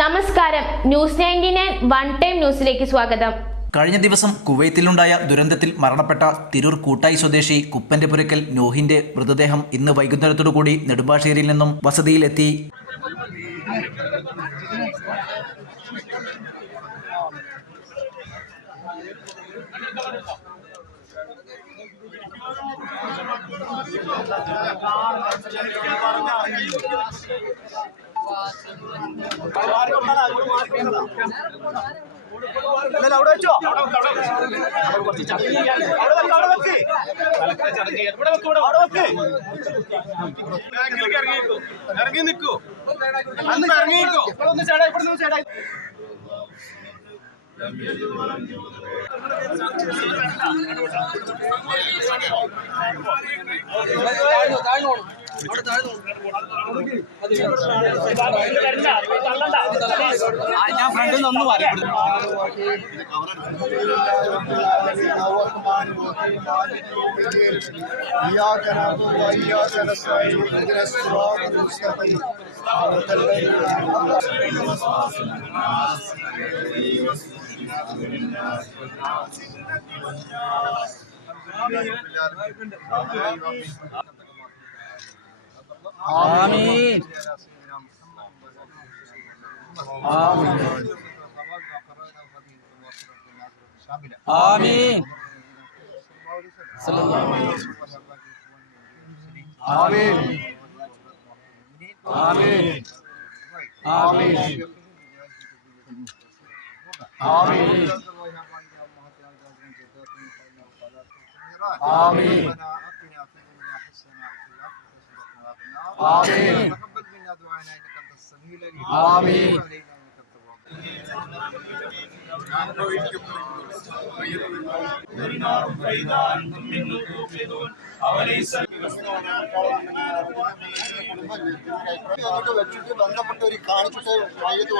നമസ്കാരം, news 99 one time ന്യൂസിലേക്ക് സ്വാഗതം. കഴിഞ്ഞ ദിവസം കുവൈത്തിലുണ്ടായ ദുരന്തത്തിൽ മരണപ്പെട്ട തിരൂർ കൂട്ടായി സ്വദേശി കുപ്പന്റെ പുരക്കൽ നോഹിന്റെ മൃതദേഹം ഇന്ന് വൈകുന്നേരത്തോടുകൂടി നെടുമ്പാശ്ശേരിയിൽ നിന്നും വസതിയിലെത്തി. ഇറങ്ങി നിൽക്കൂ, ഇറങ്ങിക്കോ. ഞാൻ ഫ്രണ്ടിൽ നിന്ന് പറയും. ആമീൻ. ആമീൻ. ആമീൻ. ആമീൻ. ആമീൻ. ആമീൻ. آمين آمين آمين വെച്ചിട്ട് ബന്ധപ്പെട്ടവർ കാണിച്ചിട്ട് മയ്യത്ത്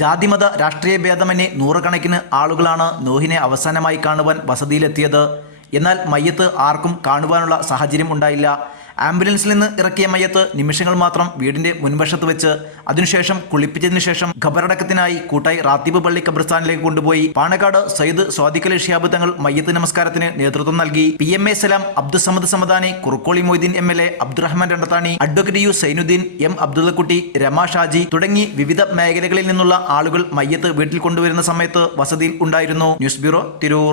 ജാതിമത രാഷ്ട്രീയ ഭേദമന്യേ നൂറുകണക്കിന് ആളുകളാണ് നോഹിനെ അവസാനമായി കാണുവാൻ വസതിയിലെത്തിയത്. എന്നാൽ മയ്യത്ത് ആർക്കും കാണുവാനുള്ള സാഹചര്യം ഉണ്ടായില്ല. ആംബുലൻസിൽ നിന്ന് ഇറക്കിയ മയ്യത്ത് നിമിഷങ്ങൾ മാത്രം വീടിന്റെ മുൻവശത്ത് വെച്ച് അതിനുശേഷം കുളിപ്പിച്ചതിനു ശേഷം ഖബറടക്കത്തിനായി കൂട്ടായി റാത്തീബ് പള്ളി ഖബർസ്ഥാനിലേക്ക് കൊണ്ടുപോയി. പാണക്കാട് സയ്യിദ് സ്വാദിഖ് ശിഹാബ് തങ്ങൾ മയ്യത്ത് നമസ്കാരത്തിന് നേതൃത്വം നൽകി. PMA Salam, Abdussamad Samadani, Kurukkoli Moideen MLA, Abdurahman Randathani, advocate U Zainuddin, M Abdullakutty, Rama Shaji തുടങ്ങി വിവിധ മേഖലകളിൽ നിന്നുള്ള ആളുകൾ മയ്യത്ത് വീട്ടിൽ കൊണ്ടുവരുന്ന സമയത്ത് വസതിയിൽ ഉണ്ടായിരുന്നു. News bureau, Tirur.